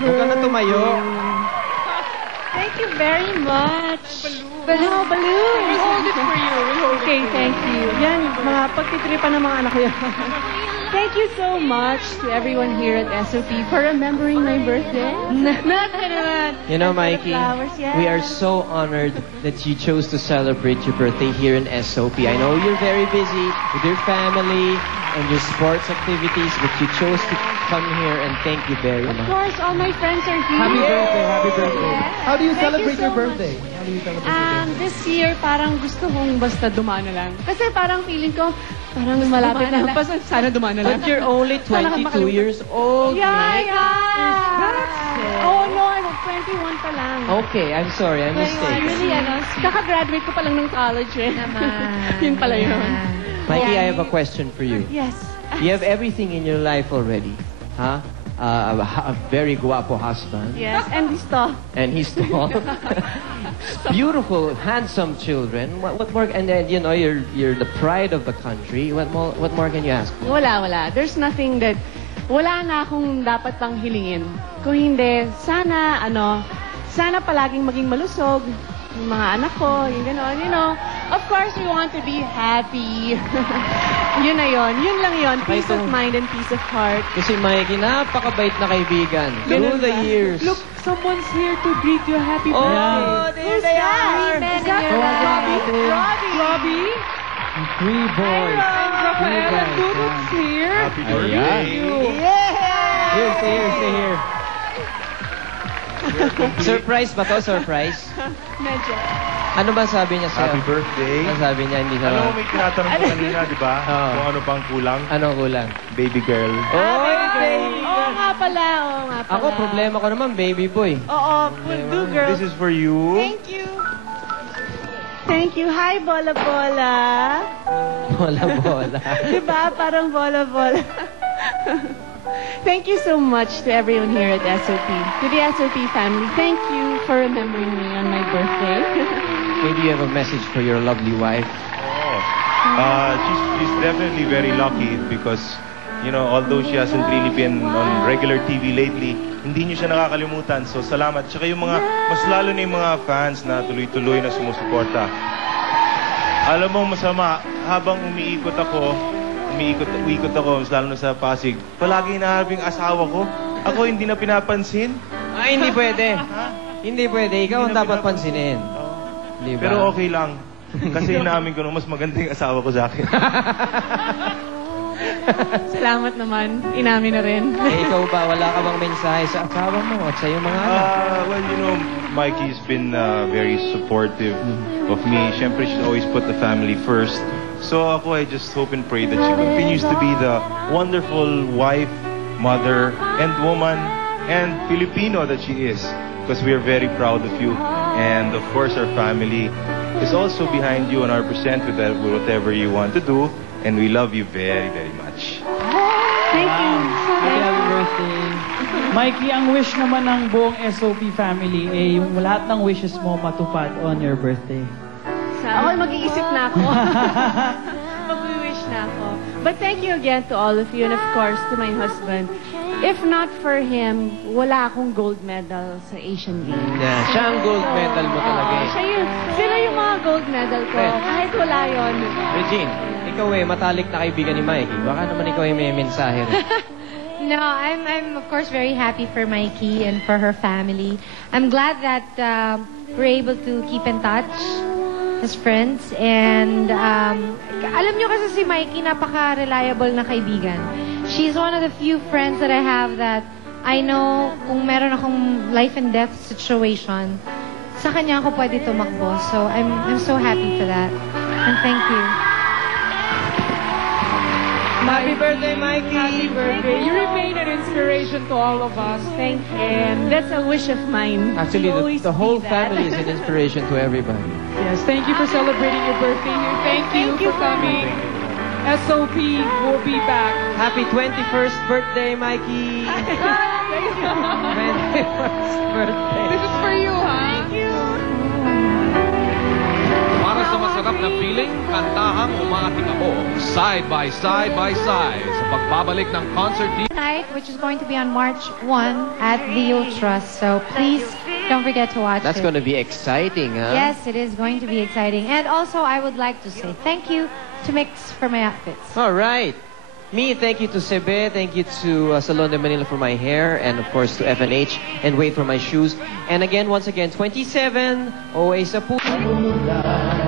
Huwag ka na tumayo. Thank you very much. Balloon. Balloon. We'll hold it for you. Okay, thank you. Yan, mga pagtitripan ng mga anak ko yan. Thank you so much to everyone here at SOP for remembering my birthday. You know, Mikey, Flowers, yes. we are so honored that you chose to celebrate your birthday here in SOP. I know you're very busy with your family and your sports activities, but you chose to come here, and thank you very Of much. course, all my friends are here. Happy birthday, happy birthday. Yes. How do you Thank celebrate so your much. birthday? How do you celebrate your birthday? This year, parang gusto kong basta dumaan na lang. Kasi parang feeling ko, parang malapit na. Basta sana dumaan na lang. But you're only 22 years old, Yeah, Mike. yeah. Oh, no, I'm 21 pa lang. Okay, I'm sorry, I 21, mistaken. really, kaka-graduate ko pa lang ng college eh. Yun pala yun. Mikey, I have a question for you. Yes. You have everything in your life already, huh? A very guapo husband. Yes, and this tall. And he's tall. Beautiful, handsome children. What more? And then you know you're the pride of the country. What more can you ask for? Wala. There's nothing that, wala na akong dapat pang hilingin. Kung hindi, sana palaging maging malusog yung mga anak ko, yung gano'n, you know. Of course, we want to be happy. Yun na yun. Yun lang yun. Peace of mind and peace of heart. Kasi Mikey, napakabait na kaibigan. Ganun Through the ba? years. Look, someone's here to greet you. Happy Oh, birthday. there Who's they that? are. Is that Robbie? Robbie Three boys. and Rafael and Dudut's here. Happy birthday. Here, stay here. Surprise ba to? Surprise? Medyo. Ano ba sabi niya sa'yo? Happy birthday. Ano sabi niya? Hindi Alam mo, siya... may tinatanong ko kanina, di ba? Oo. Kung ano pang kulang? Anong kulang? Baby girl. Oh, Oo nga pala. Ako, problema ko naman, baby boy. Oo, will do, girl. This is for you. Thank you. Thank you. Hi, Bola Bola. Bola. Diba? Parang Bola Bola. Thank you so much to everyone here at SOP. To the SOP family, thank you for remembering me on my birthday. Maybe you have a message for your lovely wife. She's definitely very lucky because, you know, although she hasn't really been on regular TV lately, hindi niyo siya nakakalimutan. So, salamat. Tsaka yung mga, mas lalo na yung mga fans na tuloy-tuloy na sumusuporta. Alam mo, masama, habang umiikot ako, mas lalo na sa Pasig, palagi hinahanap yung asawa ko. Ako hindi na pinapansin. Ay, hindi pwede. Hindi pwede. Ikaw ang dapat pansinin. Di ba? Pero okay lang. Kasi inamin ko na mas maganda yung asawa ko sa akin. Salamat naman. Inamin na rin. Eh, ikaw ba? Wala ka bang mensahe sa asawa mo at sa iyong mga anak? Well, you know, Mikey's been very supportive of me. Siyempre, she's always put the family first. So ako, I just hope and pray that she continues to be the wonderful wife, mother, and woman, and Filipino that she is. Because we are very proud of you. And of course, our family is also behind you 100% with whatever you want to do. And we love you very, very much. Thank you. Happy birthday. Mikey, ang wish naman ng buong SOP family yung lahat ng wishes mo matupad on your birthday. Ako mag-iisip na ako. Mag-wish na ako. But thank you again to all of you and of course to my husband. If not for him, wala akong gold medal sa Asian Games. Yeah, siya ang gold medal mo talaga eh. Sila yung mga gold medal ko. Yes. Kahit wala yun. Regine, ikaw matalik na kaibigan ni Mikey. Baka naman ikaw may mensahe rin. No, I'm of course very happy for Mikey and for her family. I'm glad that we're able to keep in touch as friends. And alam nyo kasi si Mikey, napaka-reliable na kaibigan. She's one of the few friends that I have that I know kung meron akong life and death situation, sa kanya ako pwede tumakbo. So I'm so happy for that. And thank you. Happy birthday, Mikey! Happy birthday. You remain an inspiration to all of us. Thank you. That's a wish of mine. Actually, Always the whole be that. family is an inspiration to everybody. Yes, thank you for celebrating your birthday here. Thank you for coming. SOP will be back. Happy 21st birthday, Mikey! Thank you. 21st birthday. This is for you, ha? Para sa masarap na feeling, kantahang umating ako side by side sa pagbabalik ng concert Tonight, which is going to be on March 1 at the Ultras. So please don't forget to watch That's it. going to be exciting, huh? Yes, it is going to be exciting. And also, I would like to say thank you to Mix for my outfits. All right. Me, thank you to Sebe, thank you to Salon de Manila for my hair, and of course to FNH and Wade for my shoes. And again, once again, 27, OA sa puso.